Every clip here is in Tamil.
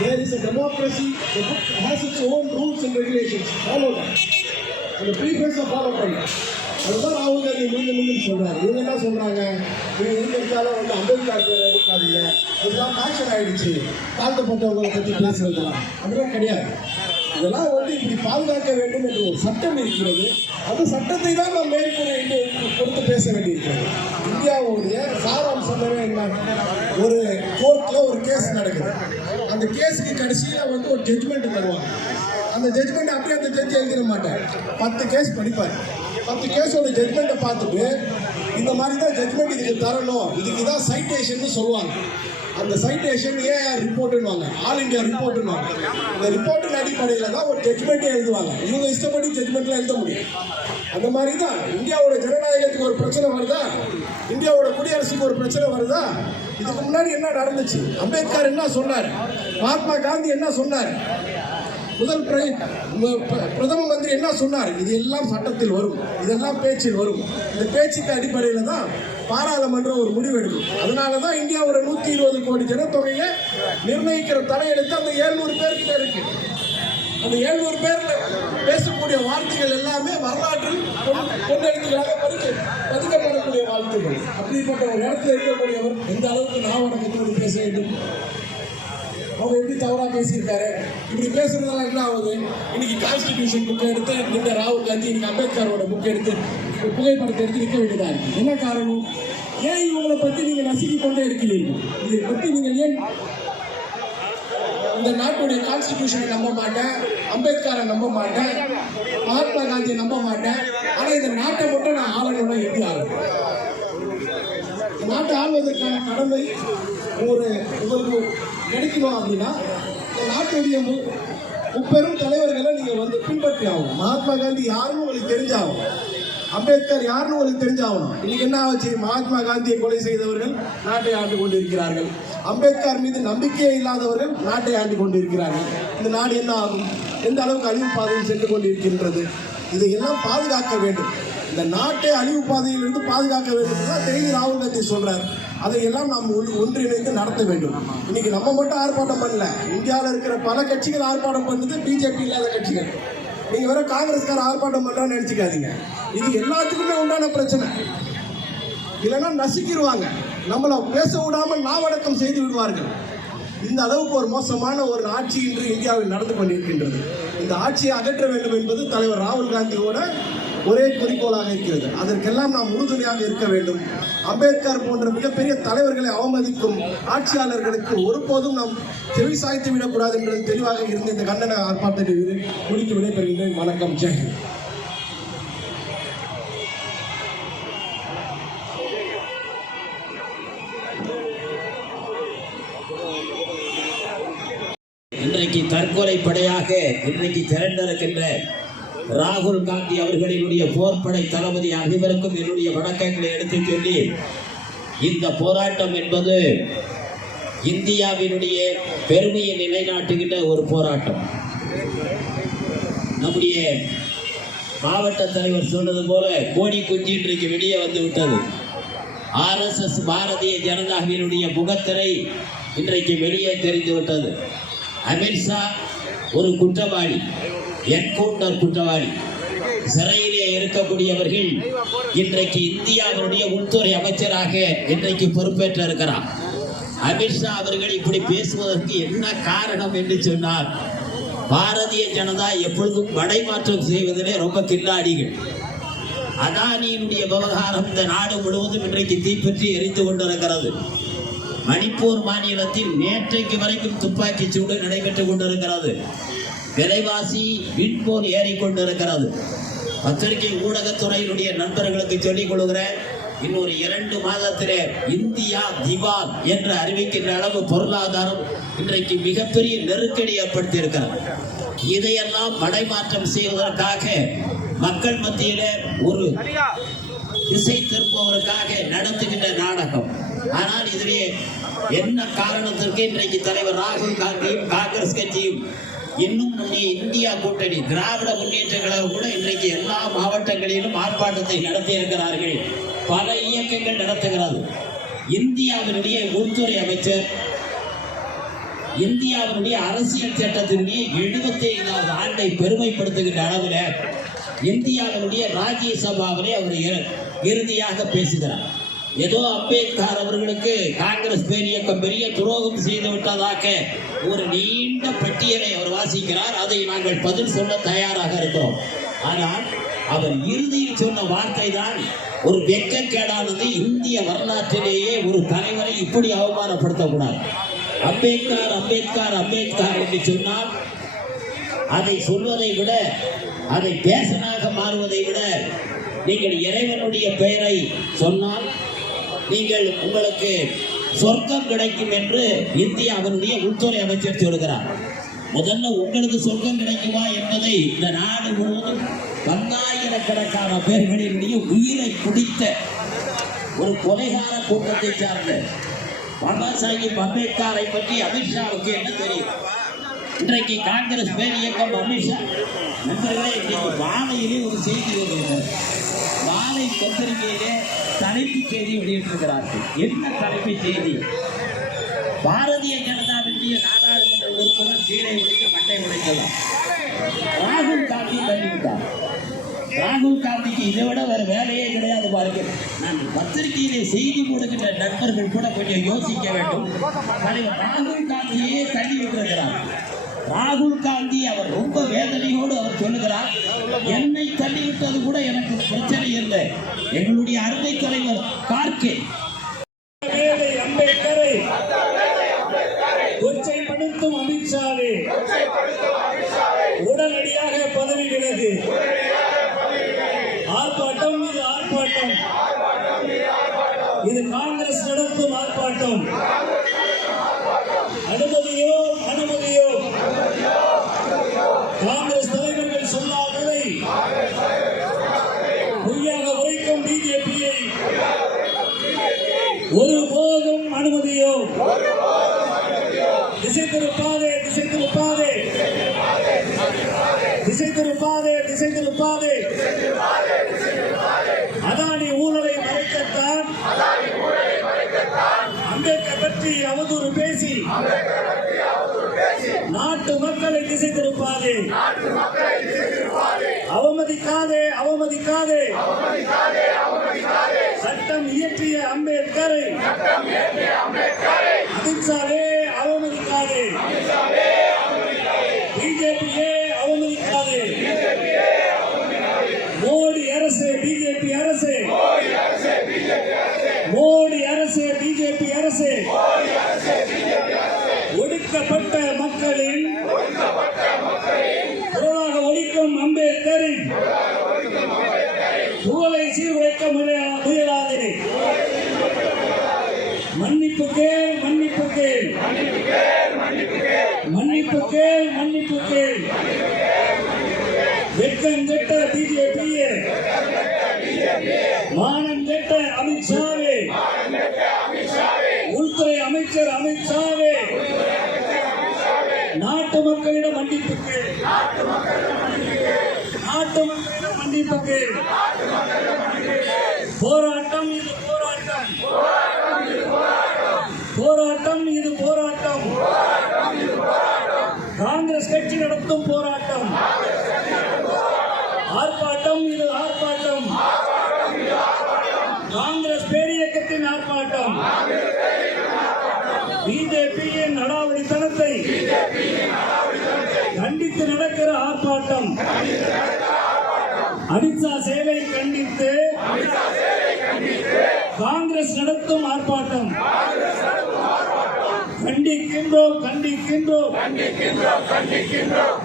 There is a democracy, the book has its own rules and regulations. Follow that. அந்த ப்ரீஃபேஸை ஃபாலோ பண்ணு அதுதான் ராகுல் காந்தி மீண்டும் மீண்டும் சொல்றாரு. இவங்க என்ன சொல்றாங்க? நீங்க எங்க இருந்தாலும் வந்து அம்பேத்கர் பேர் எடுக்காதீங்க. இதெல்லாம் ஃபேஷன் ஆயிடுச்சு. தாழ்த்தப்பட்டவங்களை பத்தி பேசுறதுலாம். அதெல்லாம் கிடையாது. இதெல்லாம் வந்து இப்படி பாதுகாக்க வேண்டும் என்று ஒரு சட்டம் இருக்கிறது. அந்த சட்டத்தை தான் நாம் மேற்கொள்ள கொடுத்து பேச வேண்டியிருக்கிறது. இந்தியாவுடைய சாராம்சமே என்ன? ஒரு கோர்ட்ல ஒரு கேஸ் நடக்குது. அந்த கேஸுக்கு கடைசியில் வந்து ஒரு ஜட்மெண்ட் தருவாங்க. அந்த ஜட்மெண்ட் அப்படியே அந்த ஜட்ஜ் எழுதிட மாட்டார். பத்து கேஸ் படிப்பார். பத்து கேஸோட ஜட்மெண்ட்டை பார்த்துட்டு இந்த மாதிரி தான் ஜட்மெண்ட் இதுக்கு தரணும். இதுக்கு தான் சைட்டேஷன் சொல்லுவாங்க. அந்த சைட்டேஷன் ஏஆர் ரிப்போர்ட்டுன்னுவாங்க ஆல் இந்தியா ரிப்போர்ட்டுன்னுவாங்க இந்த ரிப்போர்ட்டின் அடிப்படையில் தான் ஒரு ஜட்மெண்ட்டே எழுதுவாங்க. இவங்க இஷ்டப்படி ஜட்மெண்ட்லாம் எழுத முடியும். அந்த மாதிரி தான் இந்தியாவோட ஜனநாயகத்துக்கு ஒரு பிரச்சனை வருதா? இந்தியாவோட குடியரசுக்கு ஒரு பிரச்சனை வருதா? இதுக்கு முன்னாடி என்ன நடந்துச்சு? அம்பேத்கர் என்ன சொன்னார்? மகாத்மா காந்தி என்ன சொன்னார்? முதல் பிரதம மந்திரி என்ன சொன்னார்? இது எல்லாம் சட்டத்தில் வரும். இதெல்லாம் பேச்சில் வரும். இந்த பேச்சுக்கு அடிப்படையில் தான் பாராளுமன்றம் ஒரு முடிவு எடுக்கும். அதனால தான் இந்தியாவோட நூற்றி இருபது கோடி ஜனத்தொகையை நிர்ணயிக்கிற தலையெழுத்து அந்த எழுநூறு பேர்கிட்ட இருக்கு. அந்த ஏழ்நூறு பேர்ல பேசக்கூடிய வார்த்தைகள் எல்லாமே வரலாற்றில் பொன்னெழுத்துகளாக பொன்னெழுத்துக்களாக பதிக்க பதிக்கப்படக்கூடிய வார்த்தைகள் அப்படிப்பட்ட ஒரு இடத்துல இருக்கக்கூடியவர் எந்த அளவுக்கு நாவடக்கத்தோடு பேச வேண்டும்? அவங்க எப்படி தவறாக பேசியிருக்காரு? இப்படி பேசுறதெல்லாம் என்ன ஆகுது? இன்னைக்கு கான்ஸ்டிடியூஷன் புக் எடுத்து இந்த ராகுல் காந்தி இன்னைக்கு அம்பேத்கரோட புக் எடுத்து ஒரு புகைப்படத்தை எடுத்து நிற்க வேண்டியதா இருக்கு என்ன காரணம்? ஏன் இவங்களை பத்தி நீங்க நசுக்கி கொண்டே இருக்கிறீர்கள்? இதை பத்தி நீங்கள் ஏன் இந்த நாட்டுடைய கான்ஸ்டிடியூஷனை நம்ப மாட்டேன் அம்பேத்கரை நம்ப மாட்டேன் மகாத்மா காந்தியை நம்ப மாட்டேன் ஆனா இந்த நாட்டை மட்டும் நான் ஆளணும்னா எப்படி ஆகணும் நாட்டை ஆள்வதற்கான கடமை ஒரு உங்களுக்கு கிடைக்கணும் அப்படின்னா இந்த நாட்டுடைய முப்பெரும் தலைவர்களை நீங்க வந்து பின்பற்றி ஆகும் மகாத்மா காந்தி யாருன்னு உங்களுக்கு தெரிஞ்சாகும் அம்பேத்கர் யாருன்னு உங்களுக்கு தெரிஞ்சாகணும். இன்னைக்கு என்ன ஆச்சு? மகாத்மா காந்தியை கொலை செய்தவர்கள் நாட்டை ஆண்டு கொண்டிருக்கிறார்கள். அம்பேத்கர் மீது நம்பிக்கையே இல்லாதவர்கள் நாட்டை ஆண்டு கொண்டிருக்கிறார்கள். இந்த நாடு என்ன ஆகும்? எந்த அளவுக்கு அழிவு பாதையில் சென்று கொண்டிருக்கின்றது? இதையெல்லாம் பாதுகாக்க வேண்டும். இந்த நாட்டை அழிவு பாதையிலிருந்து பாதுகாக்க வேண்டும் தான் டெய்லி ராகுல் காந்தி சொல்றார். அதையெல்லாம் நாம் ஒன்று- ஒன்றிணைந்து நடத்த வேண்டும். இன்னைக்கு நம்ம மட்டும் ஆர்ப்பாட்டம் பண்ணல. இந்தியாவில் இருக்கிற பல கட்சிகள் ஆர்ப்பாட்டம் பண்ணுது. பிஜேபி இல்லாத கட்சிகள். நீங்க வேற காங்கிரஸ்கார ஆர்ப்பாட்டம் பண்றான்னு நினைச்சுக்காதீங்க. இது எல்லாத்துக்குமே உண்டான பிரச்சனை. இல்லைன்னா நசுக்கிடுவாங்க. நம்மளை பேச விடாமல் நாவடக்கம் செய்து விடுவார்கள். இந்த அளவுக்கு ஒரு மோசமான ஒரு ஆட்சி இன்று இந்தியாவில் நடந்து கொண்டிருக்கின்றது. இந்த ஆட்சியை அகற்ற வேண்டும் என்பது தலைவர் ராகுல் காந்தியோட ஒரே குறிக்கோளாக இருக்கிறது. அதற்கெல்லாம் நாம் உறுதுணையாக இருக்க வேண்டும். அம்பேத்கர் போன்ற மிகப்பெரிய தலைவர்களை அவமதிக்கும் ஆட்சியாளர்களுக்கு ஒருபோதும் நாம் செவி சாய்த்து விடக்கூடாது என்பது தெளிவாக இருந்து இந்த கண்டன ஆர்ப்பாட்டத்தை முடித்து விடைபெறுகின்றேன். வணக்கம். ஜெயஹிந்த் படையாக இன்றைக்கு திரண்டிருக்கின்ற ராகுல் காந்தி அவர்களினுடைய போர்ப்படை தளபதி அனைவருக்கும் என்னுடைய வணக்கங்களை எடுத்துச் சொல்லி இந்த போராட்டம் என்பது இந்தியாவினுடைய பெருமையை நிலைநாட்டுகின்ற ஒரு போராட்டம். நம்முடைய மாவட்ட தலைவர் சொன்னது போல கோடி குஞ்சு இன்றைக்கு வெளியே வந்து விட்டது. ஆர்எஸ்எஸ் பாரதிய ஜனதாவினுடைய முகத்திரை இன்றைக்கு வெளியே தெரிந்து விட்டது. அமித்ஷா ஒரு குற்றவாளி என்கவுண்டர் குற்றவாளி. சிறையிலே இருக்கக்கூடியவர்கள் இன்றைக்கு இந்தியாவினுடைய உள்துறை அமைச்சராக இன்றைக்கு பொறுப்பேற்ற இருக்கிறார் அமித்ஷா அவர்கள் இப்படி பேசுவதற்கு என்ன காரணம் என்று சொன்னார் பாரதிய ஜனதா எப்பொழுதும் மடைமாற்றம் செய்வதிலே ரொம்ப கில்லாடிகள். அதானியினுடைய விவகாரம் இந்த நாடு முழுவதும் இன்றைக்கு தீப்பற்றி எரித்து கொண்டிருக்கிறது. மணிப்பூர் மாநிலத்தில் நேற்றைக்கு வரைக்கும் துப்பாக்கி சூடு நடைபெற்றுக் கொண்டிருக்கிறது. விலைவாசி விண்போல் ஏறிக்கொண்டிருக்கிறது பத்திரிகை ஊடகத்துறையினுடைய நண்பர்களுக்கு சொல்லிக் கொள்கிறேன் இன்னொரு இரண்டு மாதத்திலே இந்தியா திவால் என்று அறிவிக்கின்ற அளவு பொருளாதாரம் இன்றைக்கு மிகப்பெரிய நெருக்கடி ஏற்படுத்தி இருக்கிறது இதையெல்லாம் மடைமாற்றம் செய்வதற்காக மக்கள் மத்தியிலே ஒரு திசை திருப்புவதற்காக நடத்துகின்ற நாடகம். ஆனால் இதிலே என்ன காரணத்திற்கு இன்றைக்கு தலைவர் ராகுல் காந்தியும் காங்கிரஸ் கட்சியும் இன்னும் நம்முடைய இந்தியா கூட்டணி திராவிட முன்னேற்ற கழகம் கூட இன்றைக்கு எல்லா மாவட்டங்களிலும் ஆர்ப்பாட்டத்தை நடத்தி இருக்கிறார்கள். பல இயக்கங்கள் நடத்துகிறது. இந்தியாவினுடைய உள்துறை அமைச்சர் இந்தியாவினுடைய அரசியல் சட்டத்தினுடைய எழுபத்தி ஐந்தாவது ஆண்டை பெருமைப்படுத்துகின்ற அளவில் இந்தியாவினுடைய ராஜ்யசபாவிலே அவர் இறு- இறுதியாக பேசுகிறார். ஏதோ அம்பேத்கர் அவர்களுக்கு காங்கிரஸ் பேரியக்கம் பெரிய துரோகம் செய்து விட்டதாக ஒரு நீண்ட பட்டியலை அவர் வாசிக்கிறார். அதை நாங்கள் பதில் சொல்ல தயாராக இருக்கிறோம். ஆனால் அவர் இறுதியில் சொன்ன வார்த்தை தான் ஒரு வெக்கக்கேடானது இந்திய வரலாற்றிலேயே ஒரு தலைவரை இப்படி அவமானப்படுத்தக்கூடாது. அம்பேத்கர் அம்பேத்கர் அம்பேத்கர் என்று சொன்னால் அதை சொல்வதை விட அதை பேசனாக மாறுவதை விட நீங்கள் இறைவனுடைய பெயரை சொன்னால் நீங்கள் உங்களுக்கு சொர்க்கம் கிடைக்கும் என்று இந்தியாவினுடைய உள்துறை அமைச்சர் சொல்கிறார் முதல்ல உங்களுக்கு சொர்க்கம் கிடைக்குமா என்பதை இந்த நாடு முழுவதும் பல்லாயிரக்கணக்கான பேர்களினுடைய உயிரை குடித்த ஒரு கொலைகார கூட்டத்தை சார்ந்த பாபா சாஹிப் அம்பேத்கரை பற்றி அமித்ஷாவுக்கு என்ன தெரியும்? இன்றைக்கு காங்கிரஸ் பேர் இயக்கம் அமித்ஷா நண்பர்களே இன்றைக்கு வாழையிலே ஒரு செய்தி வருகிறது. வாழை பத்திரிகையிலே தலைப்புச் செய்தி வெளியிட்டிருக்கிறார்கள். என்ன தலைப்புச் செய்தி? பாரதிய ஜனதாவினுடைய நாடாளுமன்ற உறுப்பினர் கீழே உடைக்க மண்டை உடைக்கலாம். ராகுல் காந்தி தள்ளிவிட்டார். ராகுல் காந்திக்கு இதை விட வேற வேலையே கிடையாது பாருங்க நான் பத்திரிகையிலே செய்தி கொடுக்கிற நண்பர்கள் கூட கொஞ்சம் யோசிக்க வேண்டும். தலைவர் ராகுல் காந்தியே தள்ளி விட்டிருக்கிறார் ராகுல் காந்தி அவர் ரொம்ப வேதனையோடு அவர் சொல்லுகிறார் என்னை தள்ளிவிட்டது கூட எனக்கு பிரச்சனை இல்லை. எங்களுடைய அருமை தலைவர் கார்கே மேலை அம்பேத்கரை கொச்சைப்படுத்தும் அமித்ஷாவே உடனடியாக பதவி விலகு ஆர்ப்பாட்டம் இது ஆர்ப்பாட்டம் இது காங்கிரஸ் நடத்தும் ஆர்ப்பாட்டம் அனுமதியோ அனுமதியோ காங்கிரஸ் தலைவர்கள் சொல்லாததை பொய்யாக உரைக்கும் பிஜேபியை ஒருபோதும் அனுமதியோ திசை திருப்பாதே திசை திருப்பாதே திசை திருப்பாதே திசை திருப்பாதே அதானி ஊழலை மறைக்கத்தான் அம்பேத்கர் பற்றி அவதூறு பேசி நாட்டு மக்களை திசை திருப்பாதே அவமதிக்காதே அவமதிக்காதே. சட்டம் இயற்றிய அம்பேத்கரை. அமித்ஷாவே அவமதிக்காதே. பிஜேபியே அவமதிக்காதே. மோடி அரசு பிஜேபி அரசு. மோடி அரசு பிஜேபி அரசு ஒடுக்கப்பட்ட மக்களின் குரலாக ஒழிக்கும் அம்பேத்கரின் புகழை சீர்குலைக்க முயலா- முயலாதே மன்னிப்பு கேள் மன்னிப்பு கேள். மன்னிப்பு கேள் மன்னிப்பு கேள் வெட்கம் கெட்ட பிஜேபியே மானம் கெட்ட அமித்ஷாவே உள்துறை அமைச்சர் அமித்ஷாவே நாட்டு மக்களிடம் மன்னிப்பு கேள் நாட்டு மக்களிடம் மன்னிப்புக்கு போராட்டம் இது போராட்டம். போராட்டம் இது போராட்டம். காங்கிரஸ் கட்சி நடத்தும் போராட்டம். ஆர்ப்பாட்டம் இது ஆர்ப்பாட்டம். காங்கிரஸ் பேரியக்கத்தின் ஆர்ப்பாட்டம். பிஜேபியின் நடாவடித்தனத்தை கண்டித்து நடக்கிற ஆர்ப்பாட்டம். அமித்ஷா சேவை கண்டித்து காங்கிரஸ் நடத்தும் ஆர்ப்பாட்டம். கண்டிக்கின்றோம் கண்டிக்கின்றோம்.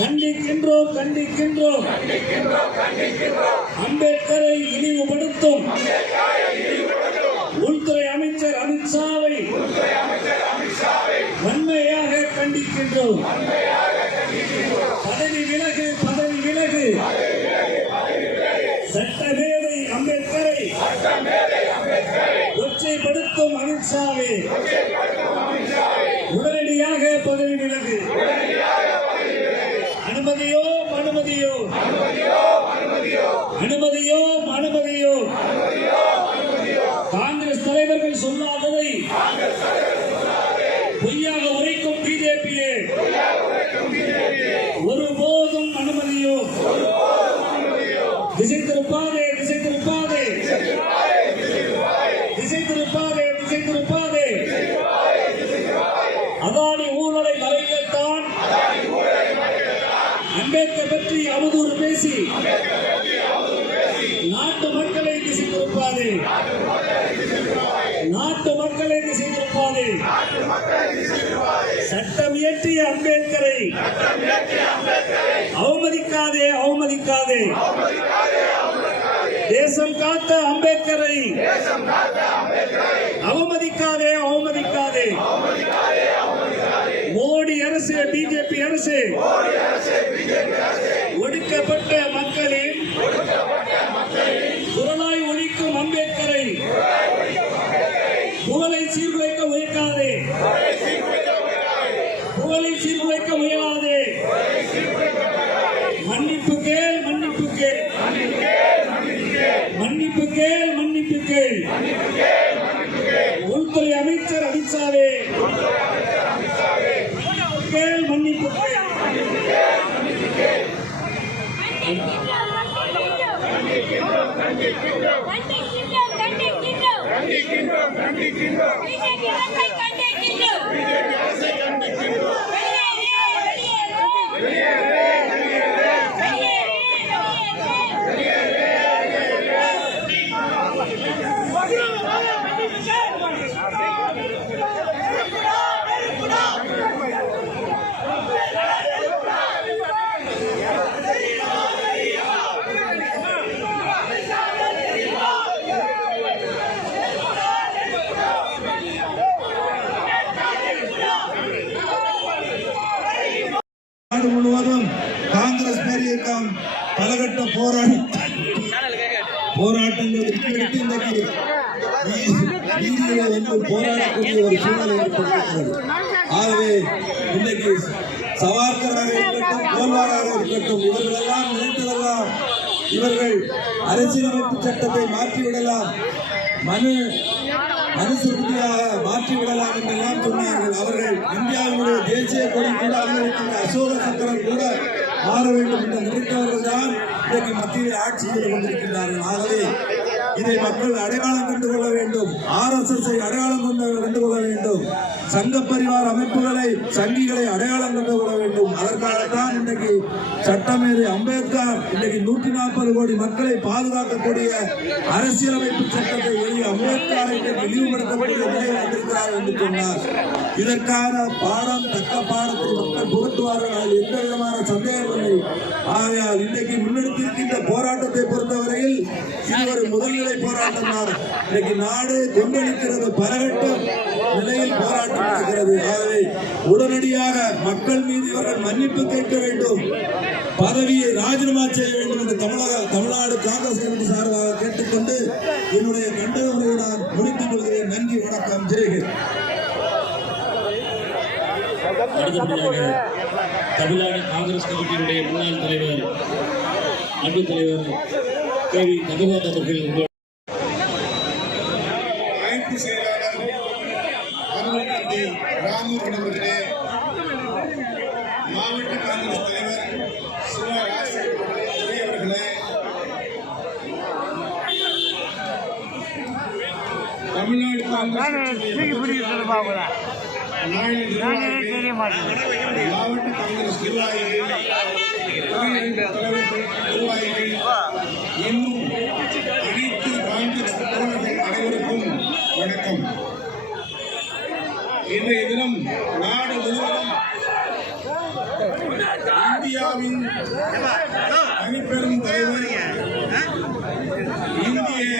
கண்டிக்கின்றோம் கண்டிக்கின்றோம். அம்பேத்கரை இழிவுபடுத்தும். உள்துறை அமைச்சர் அமித்ஷாவை வன்மையாக கண்டிக்கின்றோம். Sorry. சட்டம் இயற்றிய அம்பேத்கரை அவமதிக்காதே அவமதிக்காதே. தேசம் காத்த அம்பேத்கரை அவமதிக்காதே அவமதிக்காதே. மோடி அரசு பிஜேபி அரசு ஒடுக்கப்பட்ட மக்களின் குரலாய் ஒழிக்கும் அம்பேத்கரை புகழை சீர்குலைக்க முயற்காதே புகழை சீர்குலைக்க முயலாதே மன்னிப்பு கேள் மன்னிப்பு கேள் மன்னிப்பு கேள் மன்னிப்பு கேள் உள்துறை அமைச்சர் அமித்ஷாவே கேள் மன்னிப்பு கேள் நாடு முழுவதும் காங்கிரஸ் பேரியக்கம் பலகட்ட போராடி போராட்டங்கள் முன்னெடுத்து இன்றைக்கு வீ- வீதியிலே வந்து போராடக்கூடிய ஒரு சூழல் ஏற்பட்டிருக்கிறது ஆகவே இன்னைக்கு சவார்கராக இருக்கட்டும் கோல்வாராக இருக்கட்டும் இவர்களெல்லாம் நினைத்ததெல்லாம் இவர்கள் அரசியலமைப்பு சட்டத்தை மாற்றிவிடலாம். மனு மனுசுறுதியாக மாற்றிவிடலாம் என்றெல்லாம் சொன்னார்கள். அவர்கள் இந்தியாவினுடைய தேசிய கொடி கூட அனுமதிக்கின்ற அசோக சக்கரம் கூட மாற வேண்டும் என்று நினைத்தவர்கள் தான் இன்றைக்கு மத்தியில் ஆட்சி செய்து கொண்டிருக்கின்றார்கள். ஆகவே இதை மக்கள் அடையாளம் கண்டு கொள்ள வேண்டும். ஆர் எஸ் எஸ் அடையாளம் கண்டு கொள்ள வேண்டும். சங்க பரிவார் அமைப்புகளை சங்கிகளை அடையாளம் கண்டு கொள்ள வேண்டும். அதற்காகத்தான் இன்றைக்கு சட்டமேதை அம்பேத்கர் இன்றைக்கு நூற்றி நாற்பது கோடி மக்களை பாதுகாக்கக்கூடிய அரசியலமைப்பு சட்டத்தை எழுதி அம்பேத்கரை இன்றைக்கு இழிவுபடுத்தக்கூடிய நிலையில் வந்திருக்கிறார் என்று சொன்னார். இதற்கான பாடம் தக்க பாடத்தை மக்கள் புரட்டுவார்கள் அதில் எந்த விதமான சந்தேகம் இல்லை. ஆகையால் இன்றைக்கு முன்னெடுத்திருக்கின்ற போராட்டத்தை பொறுத்தவரையில் இது ஒரு முதல்நிலை போராட்டம் தான். இன்றைக்கு நாடு கொந்தளிக்கிறது பரகட்டும் நிலையில் போராட்டம் நடக்கிறது. ஆகவே உடனடியாக மக்கள் மீது இவர்கள் மன்னிப்பு கேட்க வேண்டும். பதவியை ராஜினாமா செய்ய வேண்டும் என்று தமிழக தமிழ்நாடு காங்கிரஸ் கமிட்டி சார்பாக கேட்டுக்கொண்டு என்னுடைய கண்டன உரையை நான் முடித்துக் கொள்கிறேன் நன்றி வணக்கம் ஜெய்ஹிந்த் அடுத்தபடியாக தமிழ்நாடு காங்கிரஸ் கமிட்டியினுடைய முன்னாள் தலைவர் அன்பு தலைவர் கே வி கதிர்நாத் அவர்கள் அவர்களே மாவட்ட காங்கிரஸ் தலைவர் சிவராஜ் அவர்களே தமிழ்நாடு காங்கிரஸ் மாநில நிர்வாகிகள், மாவட்ட காங்கிரஸ் நிர்வாகிகள் இன்னும் அனைத்து காங்கிரஸ் தோழர்கள் அனைவருக்கும் வணக்கம். இன்றைய தினம் நாடு முழுவதும் இந்தியாவின் தனிப்பெரும் தலைவர் இந்திய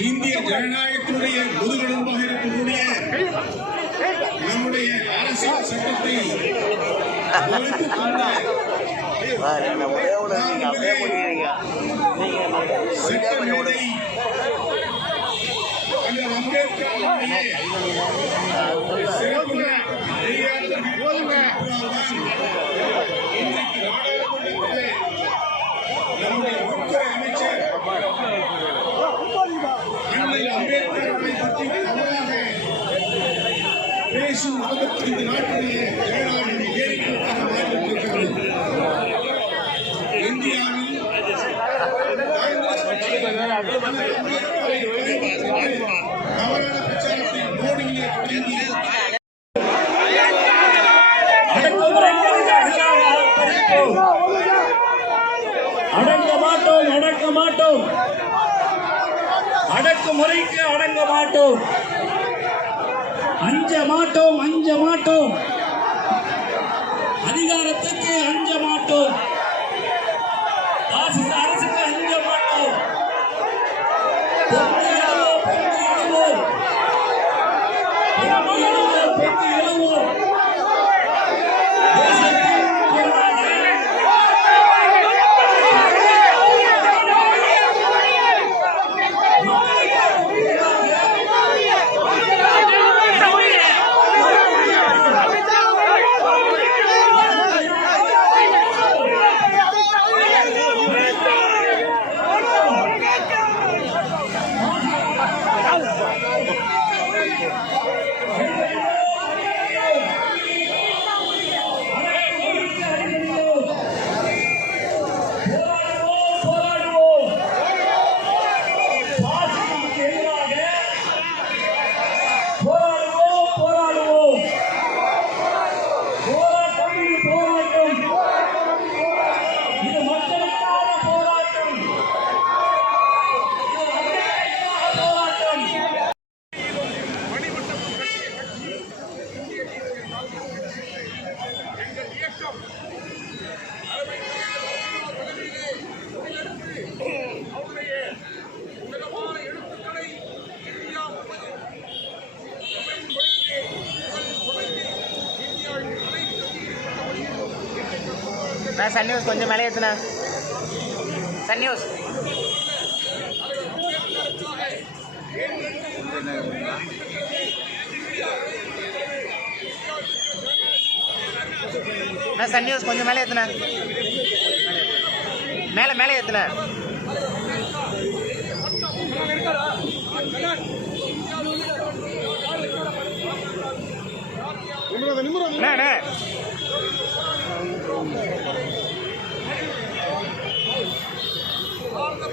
இந்திய ஜனநாயகத்தினுடைய முதுகெலும்பாக இருக்கக்கூடிய நம்முடைய அரசியல் சட்டத்தை ஒழித்துக் அம்பேத்கர் நம்முடைய உள்துறை அமைச்சர் அன்னை அம்பேத்கர் அவர்களை பற்றி தவறாக பேசும் ஏரிகளுக்காக மாறிவிட்டிருக்கிறது இந்தியாவில் காங்கிரஸ் கட்சி தவறான பிரச்சாரத்தை மோடியிலே தொடங்கி அடங்க மாட்டோம் அடக்க மாட்டோம் முறைக்கு அடங்க மாட்டோம். அஞ்ச மாட்டோம் அஞ்ச மாட்டோம். அதிகாரத்துக்கு அஞ்ச மாட்டோம். நான் சன் நியூஸ் கொஞ்சம் மேலே ஏற்றுண்ணா சன் நியூஸ் நான் சன் நியூஸ் கொஞ்சம் மேலே ஏற்றுண்ணா மேலே மேலே ஏற்றுண்ணா அண்ணா, அண்ணா. பாரத